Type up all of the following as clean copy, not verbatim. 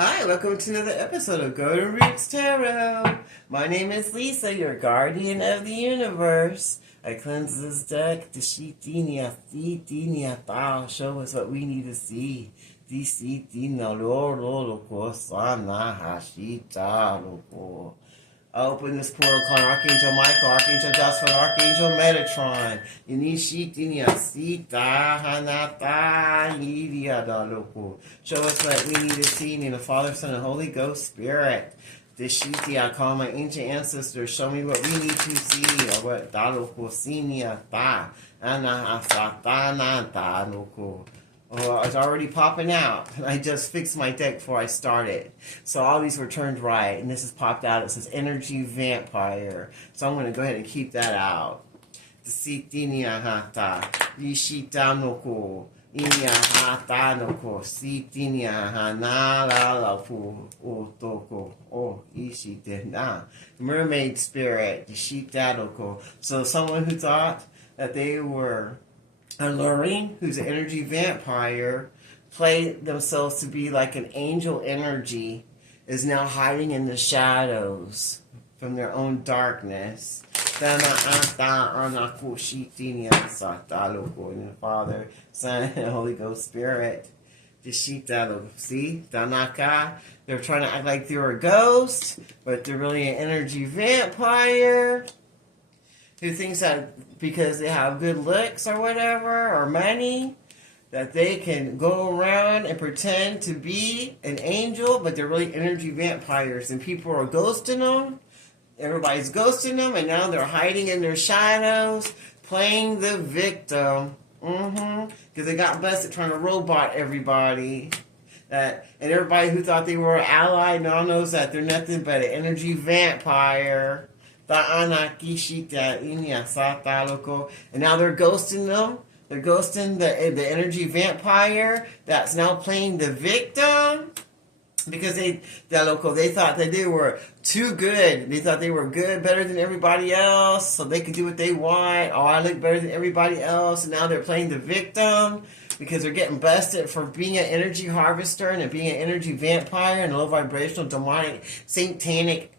Hi, welcome to another episode of Golden Roots Tarot. My name is Lisa, your guardian of the universe. I cleanse this deck to Shitinia, Thitinia, Tao. Show us what we need to see. Disitina, Lolo, Sana, Hashita, Loko. I open this portal calling Archangel Michael, Archangel Jocelyn, Archangel Metatron. Show us what we need to see in the Father, Son, and Holy Ghost Spirit. Deshiti, I call my ancient ancestors. Show me what we need to see, or what Daloko Sinia Ta. Oh, it's already popping out. I just fixed my deck before I started. So all these were turned right, and this has popped out. It says Energy Vampire. So I'm going to go ahead and keep that out. Sitinia hata, Ishita noko, Inya hata noko, Sitinia hanala lapu, Otoko, O Ishite na. Mermaid spirit, Ishita noko. So someone who thought that they were alluring, who's an energy vampire, play themselves to be like an angel energy, is now hiding in the shadows from their own darkness. In the Father, Son, and Holy Ghost Spirit. See, Danaka, they're trying to act like they're a ghost, but they're really an energy vampire who thinks that because they have good looks or whatever, or money, that they can go around and pretend to be an angel, but they're really energy vampires, and people are ghosting them. Everybody's ghosting them, and now they're hiding in their shadows, playing the victim. Because they got busted trying to robot everybody. And everybody who thought they were an ally now knows that they're nothing but an energy vampire. And now they're ghosting them. They're ghosting the energy vampire that's now playing the victim. Because they thought that they were too good. They thought they were good, better than everybody else, so they could do what they want. Oh, I look better than everybody else, and now they're playing the victim because they're getting busted for being an energy harvester and being an energy vampire and a low vibrational, demonic, satanic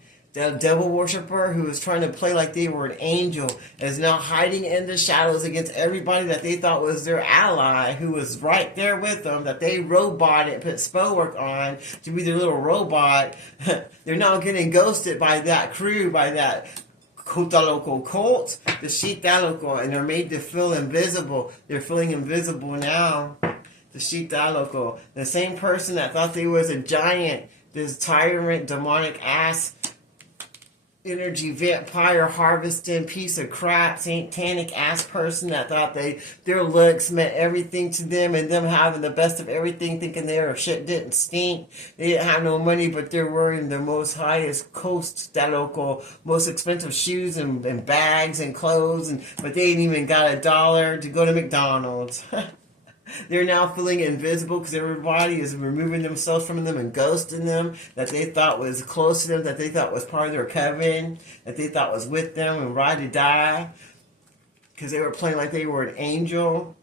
devil worshiper who was trying to play like they were an angel is now hiding in the shadows against everybody that they thought was their ally, who was right there with them, that they roboted, put spell work on to be their little robot. They're now getting ghosted by that crew, by that Kotaloko cult, the Shitaloko, and they're made to feel invisible. They're feeling invisible now. The Shitaloko, the same person that thought they was a giant, this tyrant, demonic ass energy vampire harvesting piece of crap, satanic ass person that thought their looks meant everything to them, and them having the best of everything, thinking their shit didn't stink. They didn't have no money, but they're wearing the most highest coast, that local, most expensive shoes and bags and clothes, but they ain't even got $1 to go to McDonald's. They're now feeling invisible because everybody is removing themselves from them and ghosting them that they thought was close to them, that they thought was part of their coven, that they thought was with them and ride to die, because they were playing like they were an angel.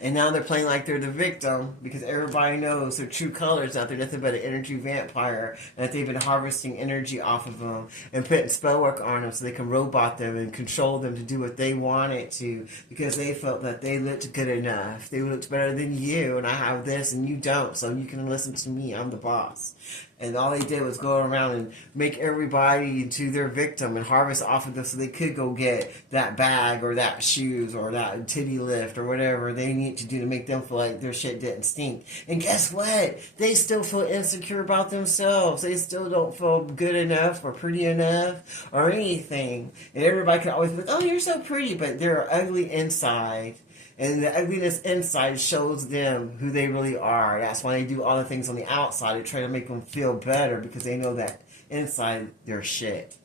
And now they're playing like they're the victim because everybody knows their true colors, that they're nothing but an energy vampire, and that they've been harvesting energy off of them and putting spell work on them so they can robot them and control them to do what they wanted to, because they felt that they looked good enough. They looked better than you, and I have this and you don't, so you can listen to me. I'm the boss. And all they did was go around and make everybody into their victim and harvest off of them so they could go get that bag or that shoes or that titty lift or whatever they need to do to make them feel like their shit didn't stink. And guess what? They still feel insecure about themselves. They still don't feel good enough or pretty enough or anything. And everybody can always be like, oh, you're so pretty, but they're ugly inside. And the ugliness inside shows them who they really are. That's why they do all the things on the outside to try to make them feel better, because they know that inside they're shit.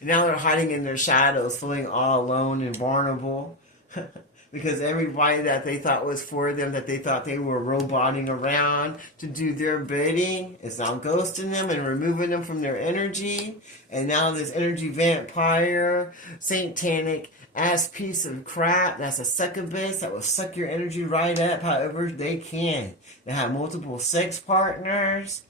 And now they're hiding in their shadows, feeling all alone and vulnerable. Because everybody that they thought was for them, that they thought they were roboting around to do their bidding, is now ghosting them and removing them from their energy. And now this energy vampire, satanic ass piece of crap that's a succubus that will suck your energy right up however they can. They have multiple sex partners.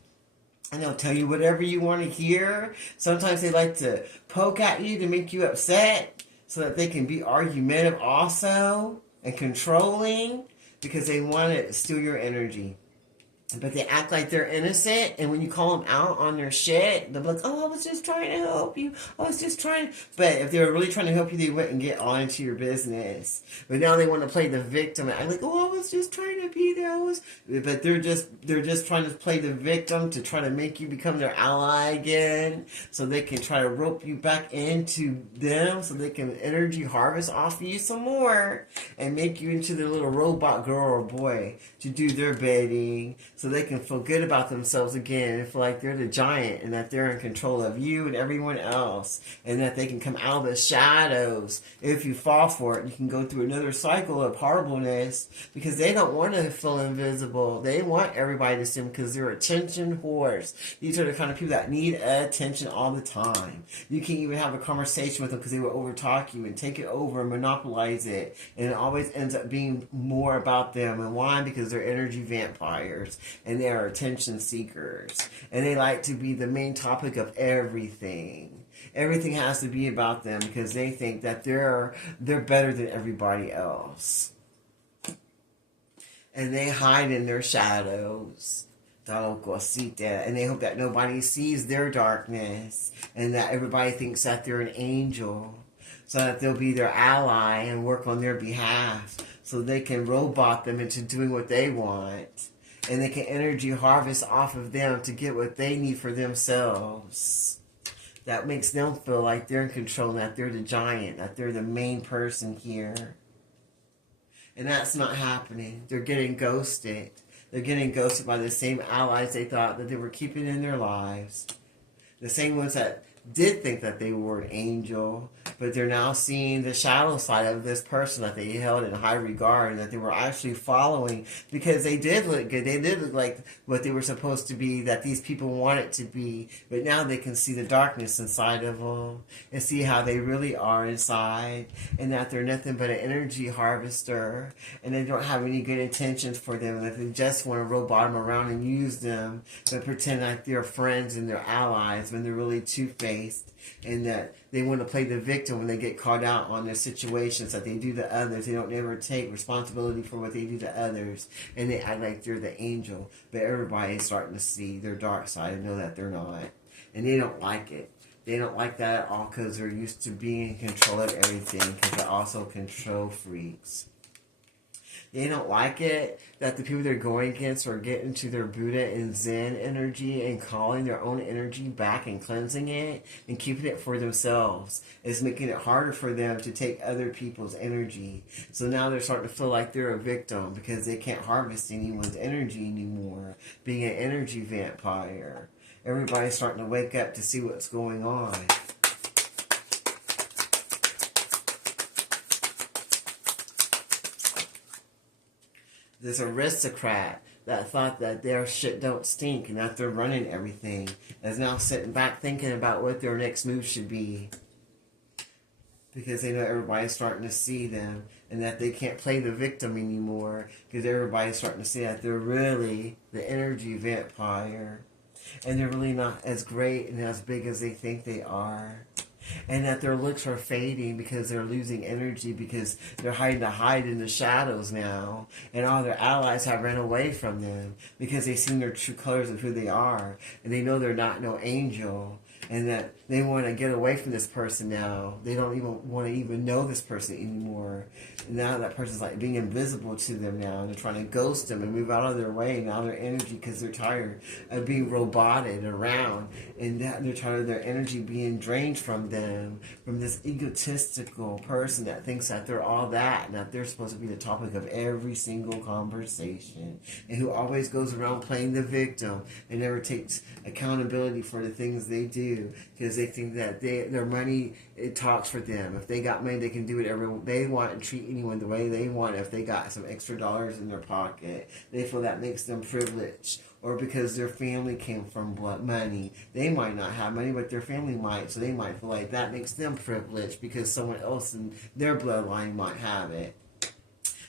And they'll tell you whatever you want to hear. Sometimes they like to poke at you to make you upset so that they can be argumentative also and controlling because they want to steal your energy. But they act like they're innocent, and when you call them out on their shit, they'll be like, oh, I was just trying to help you. I was just trying. But if they were really trying to help you, they wouldn't get all into your business. But now they want to play the victim. And I'm like, oh, I was just trying to be there. But they're just trying to play the victim to try to make you become their ally again, so they can try to rope you back into them, so they can energy harvest off of you some more and make you into their little robot girl or boy to do their bidding. So they can feel good about themselves again and feel like they're the giant and that they're in control of you and everyone else. And that they can come out of the shadows. If you fall for it, you can go through another cycle of horribleness because they don't want to feel invisible. They want everybody to see them because they're attention whores. These are the kind of people that need attention all the time. You can't even have a conversation with them because they will overtalk you and take it over and monopolize it. And it always ends up being more about them. And why? Because they're energy vampires. And they are attention seekers. And they like to be the main topic of everything. Everything has to be about them because they think that they're better than everybody else. And they hide in their shadows. And they hope that nobody sees their darkness. And that everybody thinks that they're an angel. So that they'll be their ally and work on their behalf. So they can robot them into doing what they want. And they can energy harvest off of them to get what they need for themselves. That makes them feel like they're in control, that they're the giant, that they're the main person here. And that's not happening. They're getting ghosted. They're getting ghosted by the same allies they thought that they were keeping in their lives. The same ones that did think that they were an angel, but they're now seeing the shadow side of this person that they held in high regard and that they were actually following because they did look good. They did look like what they were supposed to be, that these people wanted to be, but now they can see the darkness inside of them and see how they really are inside and that they're nothing but an energy harvester and they don't have any good intentions for them and that they just want to robot them around and use them but pretend like they're friends and they're allies when they're really two-faced. And that they want to play the victim when they get caught out on their situations that they do to others. They don't ever take responsibility for what they do to others. And they act like they're the angel. But everybody's starting to see their dark side and know that they're not. And they don't like it. They don't like that at all because they're used to being in control of everything because they're also control freaks. They don't like it that the people they're going against are getting to their Buddha and Zen energy and calling their own energy back and cleansing it and keeping it for themselves. It's making it harder for them to take other people's energy. So now they're starting to feel like they're a victim because they can't harvest anyone's energy anymore, being an energy vampire. Everybody's starting to wake up to see what's going on. This aristocrat that thought that their shit don't stink and that they're running everything is now sitting back thinking about what their next move should be. Because they know everybody's starting to see them and that they can't play the victim anymore because everybody's starting to see that they're really the energy vampire and they're really not as great and as big as they think they are. And that their looks are fading because they're losing energy because they're hiding to hide in the shadows now. And all their allies have run away from them because they've seen their true colors of who they are. And they know they're not no angel. And that they want to get away from this person now. They don't even want to even know this person anymore. And now that person's like being invisible to them now. And they're trying to ghost them and move out of their way. Now their energy, because they're tired of being roboted around. And that they're tired of their energy being drained from them. From this egotistical person that thinks that they're all that. And that they're supposed to be the topic of every single conversation. And who always goes around playing the victim. And never takes accountability for the things they do. Because they think that their money, it talks for them. If they got money, they can do whatever they want and treat anyone the way they want. If they got some extra dollars in their pocket, they feel that makes them privileged. Or because their family came from money. They might not have money, but their family might. So they might feel like that makes them privileged because someone else in their bloodline might have it.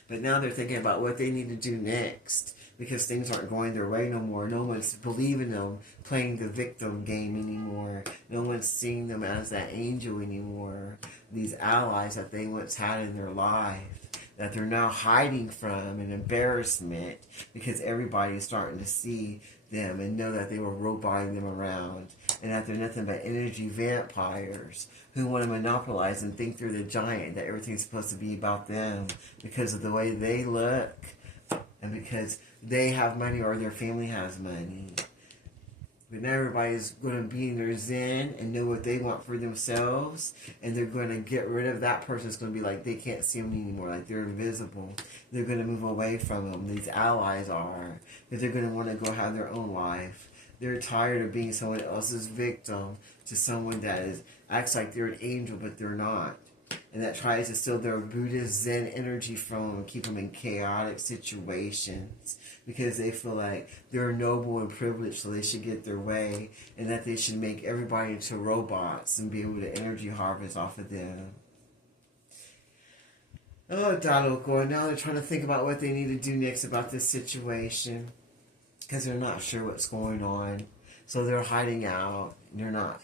But now they're thinking about what they need to do next. because things aren't going their way no more. No one's believing them playing the victim game anymore. No one's seeing them as that angel anymore. These allies that they once had in their life, that they're now hiding from in embarrassment because everybody is starting to see them and know that they were roboting them around, and that they're nothing but energy vampires who want to monopolize and think they're the giant, that everything's supposed to be about them because of the way they look and because they have money or their family has money. But now everybody's going to be in their zen and know what they want for themselves, and they're going to get rid of that person. It's going to be like they can't see them anymore, like they're invisible. They're going to move away from them. These allies are, because they're going to want to go have their own life. They're tired of being someone else's victim to someone that acts like they're an angel, but they're not. And that tries to steal their Buddhist Zen energy from them and keep them in chaotic situations because they feel like they're noble and privileged, so they should get their way, and that they should make everybody into robots and be able to energy harvest off of them. Oh, Daloko, now they're trying to think about what they need to do next about this situation because they're not sure what's going on. So they're hiding out. They're not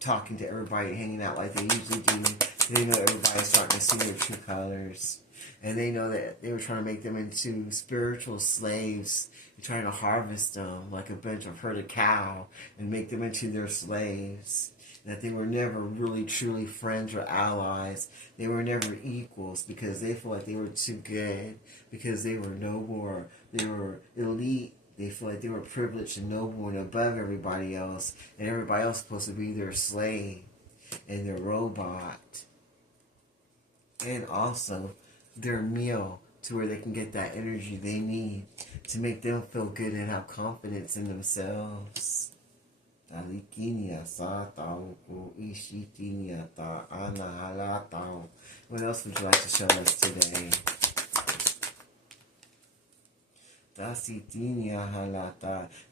talking to everybody, hanging out like they usually do. They know everybody's starting to see their true colors. And they know that they were trying to make them into spiritual slaves. They're trying to harvest them like a bunch of herd of cow and make them into their slaves. That they were never really truly friends or allies. They were never equals because they feel like they were too good, because they were noble or they were elite. They feel like they were privileged and noble and above everybody else, and everybody else is supposed to be their slave and their robot. And also their meal, to where they can get that energy they need to make them feel good and have confidence in themselves. What else would you like to show us today?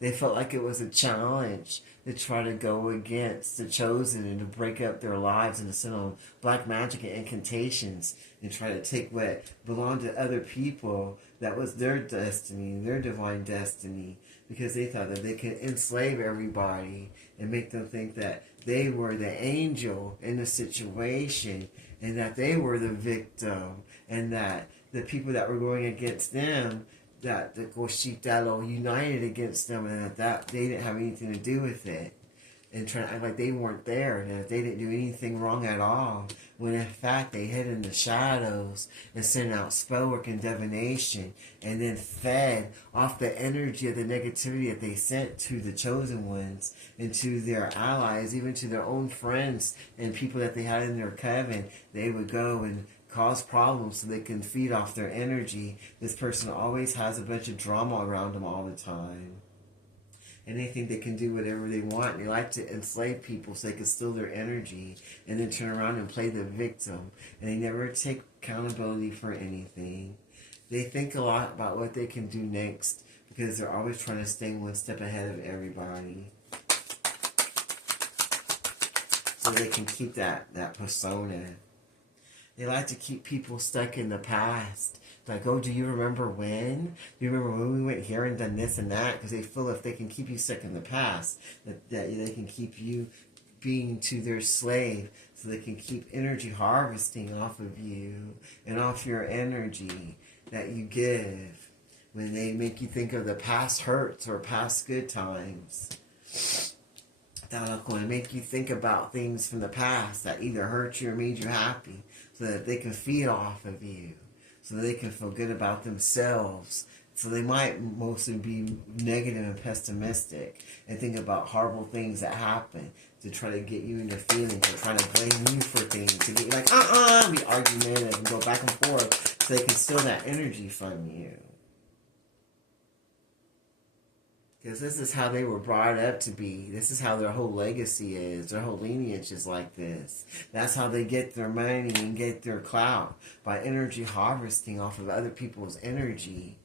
They felt like it was a challenge to try to go against the chosen and to break up their lives and to send on black magic and incantations and try to take what belonged to other people that was their destiny, their divine destiny, because they thought that they could enslave everybody and make them think that they were the angel in the situation and that they were the victim, and that the people that were going against them, that the Goshitalo united against them, and that they didn't have anything to do with it, and trying to act like they weren't there and that they didn't do anything wrong at all, when in fact they hid in the shadows and sent out spell work and divination, and then fed off the energy of the negativity that they sent to the chosen ones and to their allies, even to their own friends and people that they had in their coven. They would go and cause problems so they can feed off their energy. This person always has a bunch of drama around them all the time. And they think they can do whatever they want. They like to enslave people so they can steal their energy and then turn around and play the victim. And they never take accountability for anything. They think a lot about what they can do next because they're always trying to stay one step ahead of everybody. So they can keep that persona. They like to keep people stuck in the past. Like, oh, do you remember when? Do you remember when we went here and done this and that? Because they feel if they can keep you stuck in the past, that they can keep you being to their slave, so they can keep energy harvesting off of you and off your energy that you give when they make you think of the past hurts or past good times. That'll going to make you think about things from the past that either hurt you or made you happy, so that they can feed off of you, so that they can feel good about themselves. So they might mostly be negative and pessimistic and think about horrible things that happen to try to get you into feelings or trying to blame you for things, to get you like, be argumentative and go back and forth so they can steal that energy from you. Because this is how they were brought up to be. This is how their whole legacy is. Their whole lineage is like this. That's how they get their money and get their clout, by energy harvesting off of other people's energy.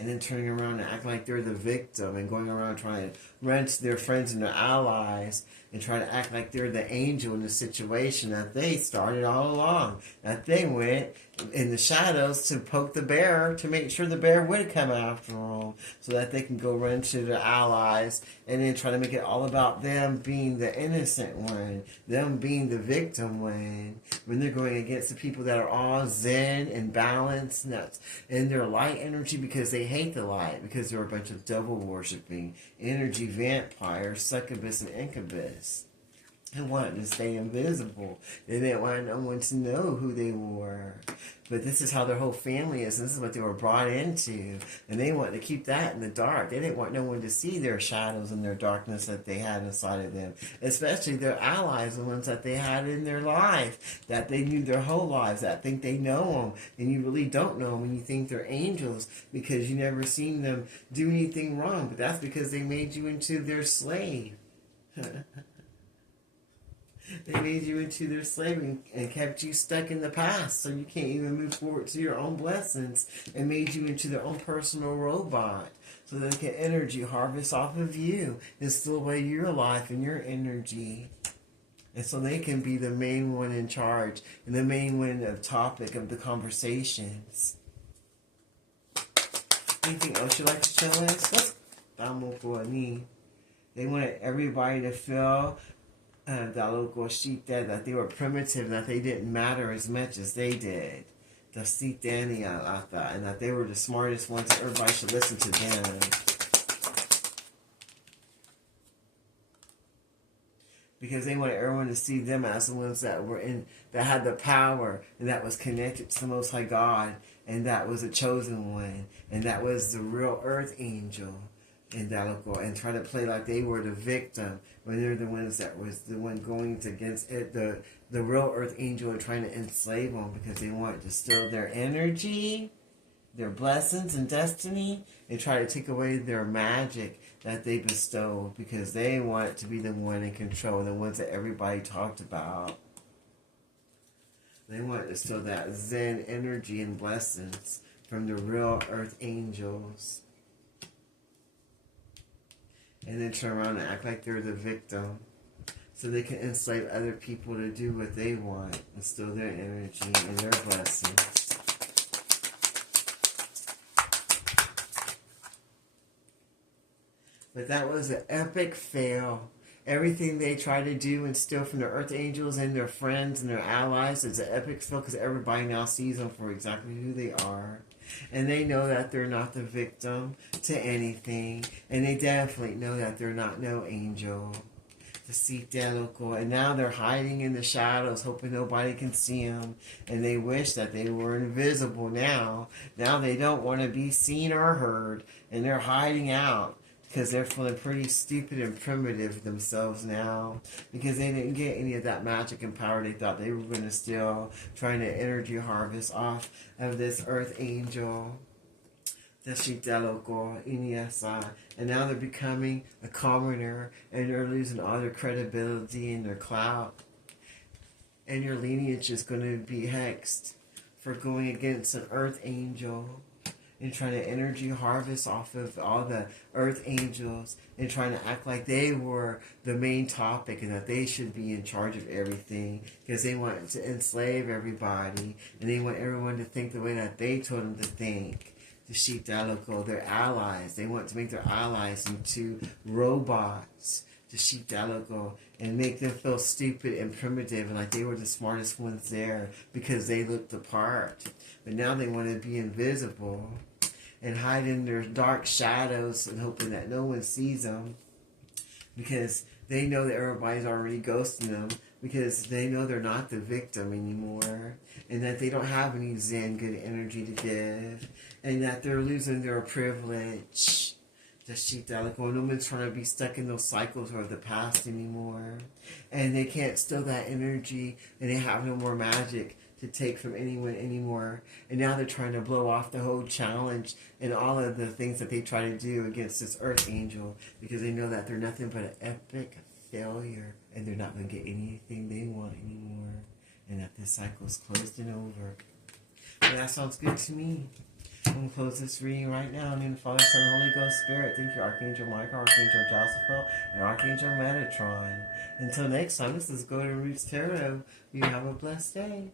And then turning around and acting like they're the victim and going around trying to wrench their friends and their allies and try to act like they're the angel in the situation that they started all along. That they went in the shadows to poke the bear to make sure the bear would come after them so that they can go run to their allies and then try to make it all about them being the innocent one, them being the victim one, when they're going against the people that are all zen and balanced and that's in their light energy because they hate the light because they're a bunch of devil worshipping energy vampires, succubus and incubus. And wanted to stay invisible. They didn't want no one to know who they were. But this is how their whole family is. And this is what they were brought into. And they wanted to keep that in the dark. They didn't want no one to see their shadows and their darkness that they had inside of them. Especially their allies, the ones that they had in their life. That they knew their whole lives. That think they know them. And you really don't know them when you think they're angels. Because you never seen them do anything wrong. But that's because they made you into their slave. They made you into their slave and kept you stuck in the past so you can't even move forward to your own blessings and made you into their own personal robot so they can energy harvest off of you and steal away your life and your energy. And so they can be the main one in charge and the main one of topic of the conversations. Anything else you'd like to show us? They wanted everybody to feel that they were primitive and that they didn't matter as much as they did. And that they were the smartest ones and everybody should listen to them. Because they wanted everyone to see them as the ones that were that had the power and that was connected to the Most High God and that was a chosen one and that was the real earth angel. And try to play like they were the victim when they're the ones that was the one going against it, the real earth angel and trying to enslave them because they wanted to steal their energy, their blessings and destiny, and try to take away their magic that they bestow because they want to be the one in control, the ones that everybody talked about. They wanted to steal that Zen energy and blessings from the real earth angels. And then turn around and act like they're the victim. So they can enslave other people to do what they want and steal their energy and their blessings. But that was an epic fail. Everything they try to do and steal from the earth angels and their friends and their allies is an epic fail because everybody now sees them for exactly who they are. And they know that they're not the victim to anything. And they definitely know that they're not no angel. And now they're hiding in the shadows, hoping nobody can see them. And they wish that they were invisible now. Now they don't want to be seen or heard. And they're hiding out. Because they're feeling pretty stupid and primitive themselves now. Because they didn't get any of that magic and power they thought they were going to steal. Trying to energy harvest off of this earth angel. And now they're becoming a commoner. And they're losing all their credibility and their clout. And your lineage is going to be hexed for going against an earth angel. And trying to energy harvest off of all the earth angels and trying to act like they were the main topic and that they should be in charge of everything because they want to enslave everybody and they want everyone to think the way that they told them to think. Their allies. They want to make their allies into robots. And make them feel stupid and primitive and like they were the smartest ones there because they looked the part. But now they want to be invisible and hide in their dark shadows and hoping that no one sees them because they know that everybody's already ghosting them because they know they're not the victim anymore and that they don't have any Zen good energy to give and that they're losing their privilege. No one's trying to be stuck in those cycles of the past anymore. And they can't steal that energy and they have no more magic to take from anyone anymore. And now they're trying to blow off the whole challenge and all of the things that they try to do against this earth angel because they know that they're nothing but an epic failure and they're not going to get anything they want anymore. And that this cycle is closed and over. And that sounds good to me. I'm going to close this reading right now. In the name of the Father, Son, and Holy Ghost Spirit. Thank you, Archangel Michael, Archangel Joseph, and Archangel Metatron. Until next time, this is Golden Roots Tarot. You have a blessed day.